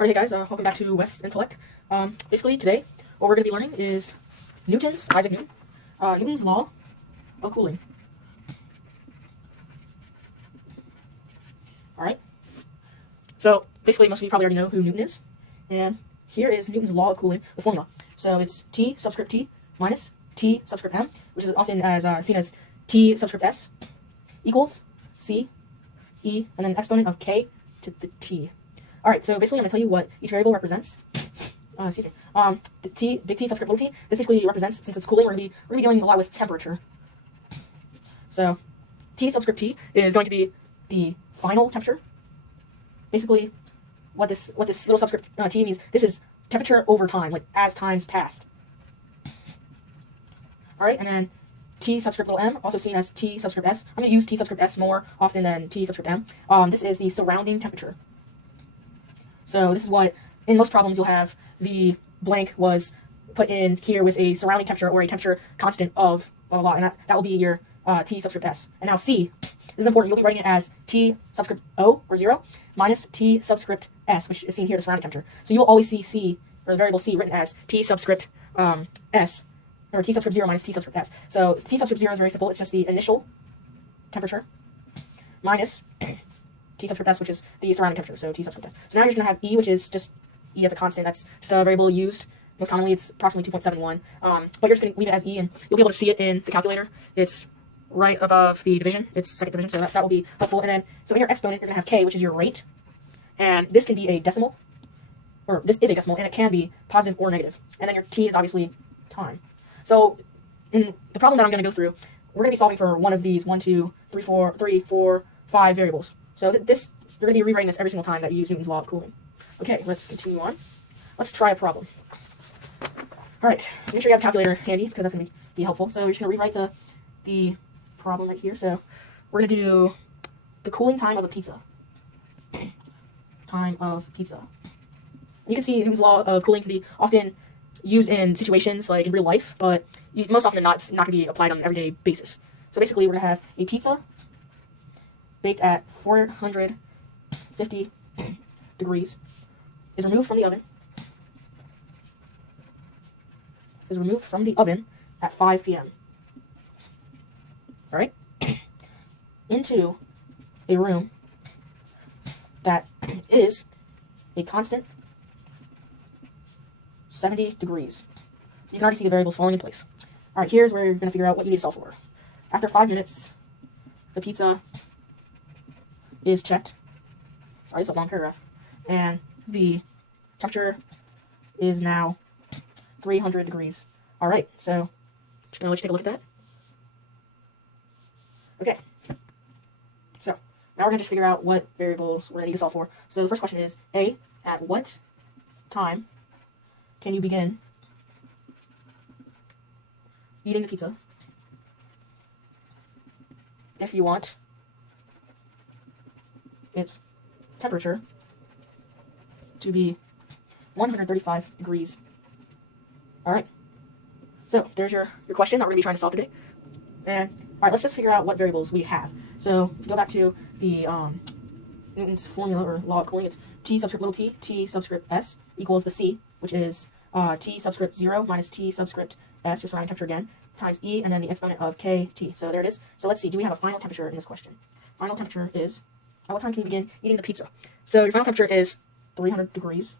Alright, hey guys, welcome back to West Intellect. Basically today, what we're going to be learning is Isaac Newton, Newton's law of cooling. Alright, so basically most of you probably already know who Newton is, and here is Newton's law of cooling, the formula. So it's T subscript T minus T subscript M, which is often seen as T subscript S, equals C, E, and then exponent of K to the T. Alright, so basically I'm going to tell you what each variable represents. The big T subscript little t, this basically represents, since it's cooling, we're going to be dealing a lot with temperature. So T subscript T is going to be the final temperature. Basically, what this little subscript T means, this is temperature over time, like as time's passed. Alright, and then T subscript little m, also seen as T subscript S. I'm going to use T subscript S more often than T subscript M. This is the surrounding temperature. So this is what, in most problems, you'll have the blank was put in here with a surrounding temperature or a temperature constant of blah, blah, blah, and that will be your T subscript S. And now C, this is important, you'll be writing it as T subscript O, or 0, minus T subscript S, which is seen here, the surrounding temperature. So you'll always see C, or the variable C, written as T subscript S, or T subscript 0 minus T subscript S. So T subscript 0 is very simple, it's just the initial temperature minus T subscript S, which is the surrounding temperature, so T subscript S. So now you're going to have E, which is just E as a constant. That's just a variable used. Most commonly, it's approximately 2.71. But you're just going to leave it as E, and you'll be able to see it in the calculator. It's right above the division. It's second division, so that will be helpful. And then, so in your exponent, you're going to have K, which is your rate. And this can be a decimal, or this is a decimal, and it can be positive or negative. And then your T is obviously time. So in the problem that I'm going to go through, we're going to be solving for one of these 1, 2, 3, 4, 5 variables. So you're going to be rewriting this every single time that you use Newton's law of cooling. Okay, let's continue on. Let's try a problem. Alright, so make sure you have a calculator handy, because that's going to be helpful. So you're just going to rewrite the problem right here. So we're going to do the cooling time of a pizza. Time of pizza. And you can see Newton's law of cooling can be often used in situations like in real life, but most often it's not going to be applied on an everyday basis. So basically we're going to have a pizza baked at 450 degrees, is removed from the oven, at 5 p.m. Alright? Into a room that is a constant 70 degrees. So you can already see the variables falling in place. Alright, here's where you're going to figure out what you need to solve for. After 5 minutes, the pizza is checked. Sorry, it's a long paragraph. And the temperature is now 300 degrees. Alright, so just gonna let you take a look at that. Okay. So now we're gonna just figure out what variables we're gonna need to solve for. So the first question is A, at what time can you begin eating the pizza if you want its temperature to be 135 degrees. Alright, so there's your question that we're going to be trying to solve today. And alright, let's just figure out what variables we have. So go back to the Newton's formula or law of cooling. It's T subscript little t, T subscript S equals the C, which is T subscript 0 minus T subscript S, your surrounding temperature again, times E, and then the exponent of KT. So there it is. So let's see, do we have a final temperature in this question? Final temperature is, at what time can you begin eating the pizza? So your final temperature is 300 degrees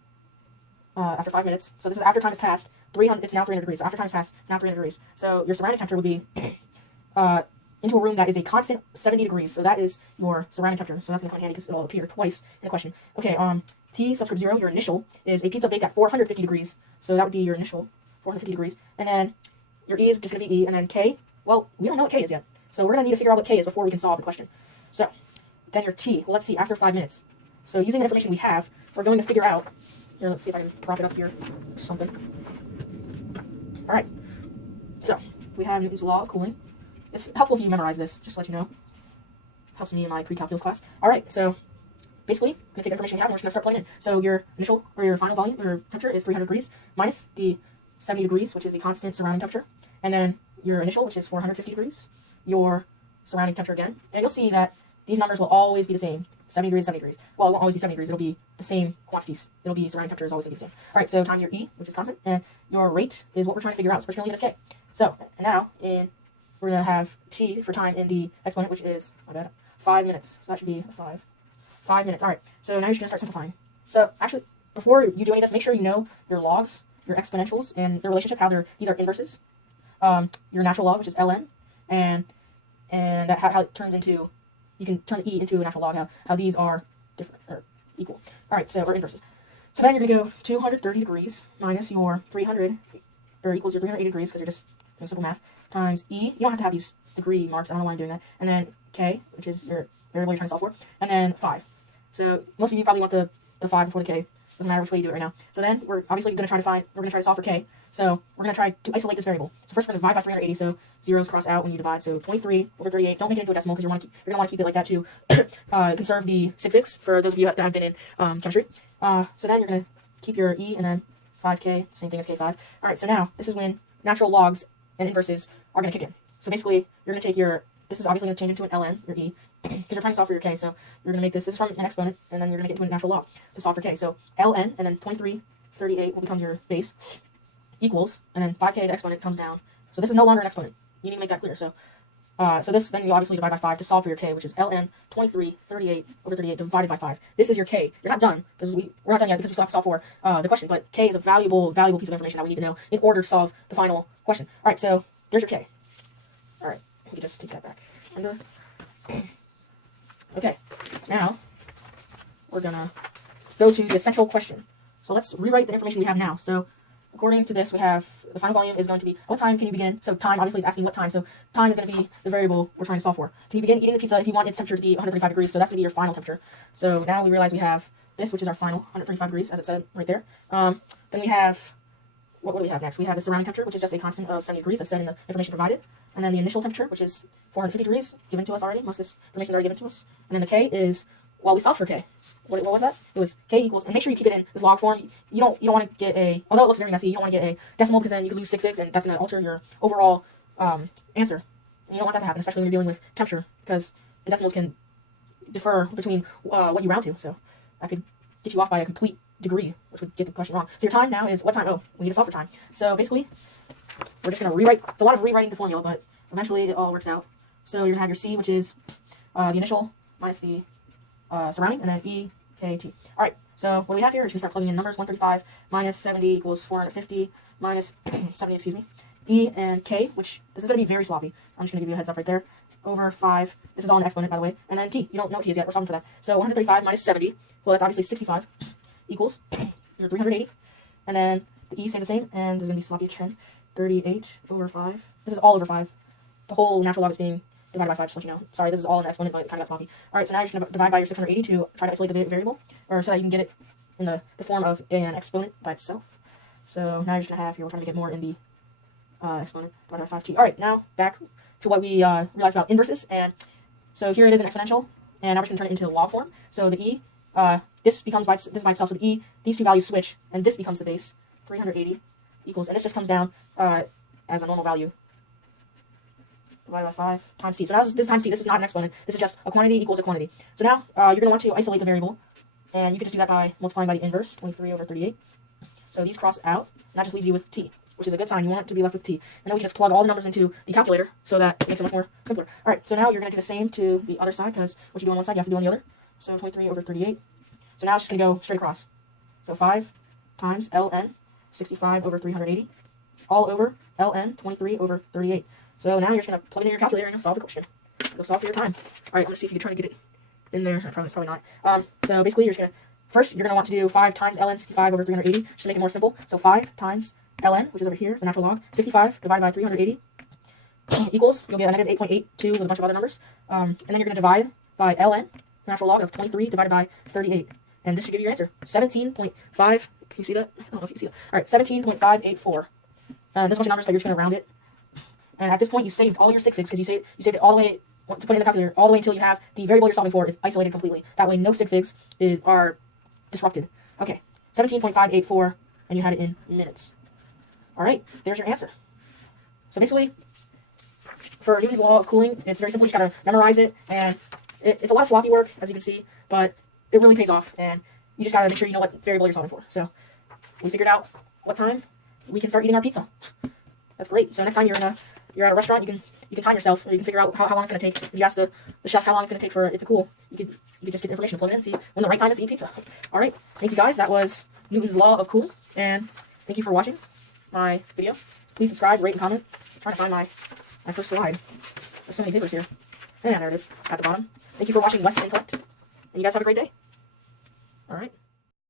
after 5 minutes. So this is after time has passed. It's now 300 degrees. So after time has passed, it's now 300 degrees. So your surrounding temperature would be into a room that is a constant 70 degrees. So that is your surrounding temperature. So that's going to come in handy because it will appear twice in the question. Okay, T subscript 0, your initial, is a pizza baked at 450 degrees. So that would be your initial, 450 degrees. And then your E is just going to be E. And then K, well, we don't know what K is yet. So we're going to need to figure out what K is before we can solve the question. So then your T, well, let's see, after 5 minutes. So using the information we have, we're going to figure out, here, let's see if I can prop it up here, or something. Alright, so we have Newton's law of cooling. It's helpful if you memorize this, just to let you know. Helps me in my Precalculus class. Alright, so basically, I'm going to take the information we have and we're just going to start plugging in. So your initial, or your final volume, or temperature is 300 degrees, minus the 70 degrees, which is the constant surrounding temperature. And then your initial, which is 450 degrees, your surrounding temperature again. And you'll see that these numbers will always be the same. 70 degrees, 70 degrees. Well, it won't always be 70 degrees. It'll be the same quantities. It'll be surrounding temperature is always going to be the same. All right, so times your E, which is constant, and your rate is what we're trying to figure out. So we're going to give us K. So now we're going to have T for time in the exponent, which is, 5 minutes. So that should be 5 minutes. All right, so now you're just going to start simplifying. So actually, before you do any of this, make sure you know your logs, your exponentials, and their relationship, these are inverses. Your natural log, which is ln, and that how it turns into, you can turn E into a natural log, how these are different, or equal. All right, so we're inverses. So then you're going to go 230 degrees minus your 300, or equals your 380 degrees, because you're just doing simple math, times E. You don't have to have these degree marks. I don't know why I'm doing that. And then K, which is your variable you're trying to solve for. And then 5. So most of you probably want the 5 before the K. Doesn't matter which way you do it right now. So then we're obviously going to try to solve for K. So we're going to try to isolate this variable. So first we're going to divide by 380, so zeros cross out when you divide. So 23 over 38. Don't make it into a decimal because you're going to want to keep it like that to conserve the sig figs for those of you that have been in chemistry. So then you're going to keep your E and then 5K, same thing as K5. All right, so now this is when natural logs and inverses are going to kick in. So basically you're going to take this is obviously going to change into an ln, your E, because you're trying to solve for your K. So you're going to make this is from an exponent, and then you're going to get into a natural log to solve for K. So ln, and then 23, 38 will become your base, equals, and then 5K, the exponent, comes down. So this is no longer an exponent. You need to make that clear. So this, then you obviously divide by 5 to solve for your K, which is ln 23, 38 over 38 divided by 5. This is your K. You're not done, because we're not done yet because we still have to solve for the question, but K is a valuable piece of information that we need to know in order to solve the final question. All right, so there's your K. All right, we can just take that back under. Okay, now we're going to go to the essential question. So let's rewrite the information we have now. So according to this, we have the final volume is going to be, what time can you begin? So time, obviously, is asking what time. So time is going to be the variable we're trying to solve for. Can you begin eating the pizza if you want its temperature to be 135 degrees? So that's going to be your final temperature. So now we realize we have this, which is our final 135 degrees, as it said right there. Then we have, what do we have next? We have the surrounding temperature, which is just a constant of 70 degrees, as said in the information provided. And then the initial temperature, which is 450 degrees, given to us already. Most of this information is already given to us. And then the K is, well, we solved for K. What was that? It was K equals, and make sure you keep it in this log form. You don't want to get a, although it looks very messy, you don't want to get a decimal because then you could lose sig figs, and that's going to alter your overall answer. And you don't want that to happen, especially when you're dealing with temperature, because the decimals can differ between what you round to. So that could get you off by a complete degree, which would get the question wrong. So your time now is what time? Oh, we need to solve for time. So basically, we're just going to rewrite. It's a lot of rewriting the formula, but eventually it all works out. So you're going to have your C, which is the initial minus the surrounding, and then E, K, T. All right, so what do we have here is we start plugging in numbers. 135 minus 70 equals 450 minus 70, excuse me. E and K, which this is going to be very sloppy. I'm just going to give you a heads up right there. Over 5. This is all an exponent, by the way. And then T. You don't know what T is yet. We're solving for that. So 135 minus 70. Well, that's obviously 65 equals 380. And then the E stays the same, and this is going to be sloppy again. 38 over 5. This is all over 5. The whole natural log is being divided by 5, just to let you know. Sorry, this is all an exponent, but it kind of got sloppy. All right, so now you're just going to divide by your 680 to try to isolate the variable, or so that you can get it in the form of an exponent by itself. So now you're just going to have here, we're trying to get more in the exponent divided by 5t. All right, now back to what we realized about inverses. And so here it is an exponential, and now we're just going to turn it into log form. So the E, this becomes by itself. So the E, these two values switch, and this becomes the base, 380 equals, and this just comes down as a normal value, divided by 5 times t. So now this is times t. This is not an exponent. This is just a quantity equals a quantity. So now you're going to want to isolate the variable, and you can just do that by multiplying by the inverse, 23 over 38. So these cross out, and that just leaves you with t, which is a good sign. You want it to be left with t. And then we can just plug all the numbers into the calculator, so that makes it much more simpler. All right, so now you're going to do the same to the other side, because what you do on one side, you have to do on the other. So 23 over 38. So now it's just going to go straight across. So 5 times ln, 65 over 380, all over ln, 23 over 38. So now you're just going to plug it in your calculator and solve the question. Go solve for your time. All right, I'm going to see if you can try to get it in there. Probably not. So basically, you're just going to, first, you're going to want to do 5 times ln 65 over 380, just to make it more simple. So 5 times ln, which is over here, the natural log, 65 divided by 380 equals, you'll get a negative 8.82 with a bunch of other numbers. And then you're going to divide by ln, the natural log of 23 divided by 38. And this should give you your answer. 17.5, can you see that? I don't know if you can see that. All right, 17.584. There's a bunch of numbers, but you're just going to round it. And at this point, you saved all your sig figs, because you saved it all the way, to put in the calculator, all the way until you have the variable you're solving for is isolated completely. That way, no sig figs are disrupted. Okay, 17.584, and you had it in minutes. All right, there's your answer. So basically, for Newton's law of cooling, it's very simple. You just got to memorize it, and It's a lot of sloppy work, as you can see, but it really pays off, and you just gotta make sure you know what variable you're solving for. So we figured out what time we can start eating our pizza. That's great. So next time you're at a restaurant, you can time yourself, or you can figure out how long it's gonna take. If you ask the chef how long it's gonna take for it to cool, you could just get the information, plug it in, and see when the right time is to eat pizza. All right, thank you guys. That was Newton's Law of Cool, and thank you for watching my video. Please subscribe, rate, and comment. I'm trying to find my first slide. There's so many papers here. Yeah, there it is at the bottom. Thank you for watching Wes Intellect, and you guys have a great day. All right.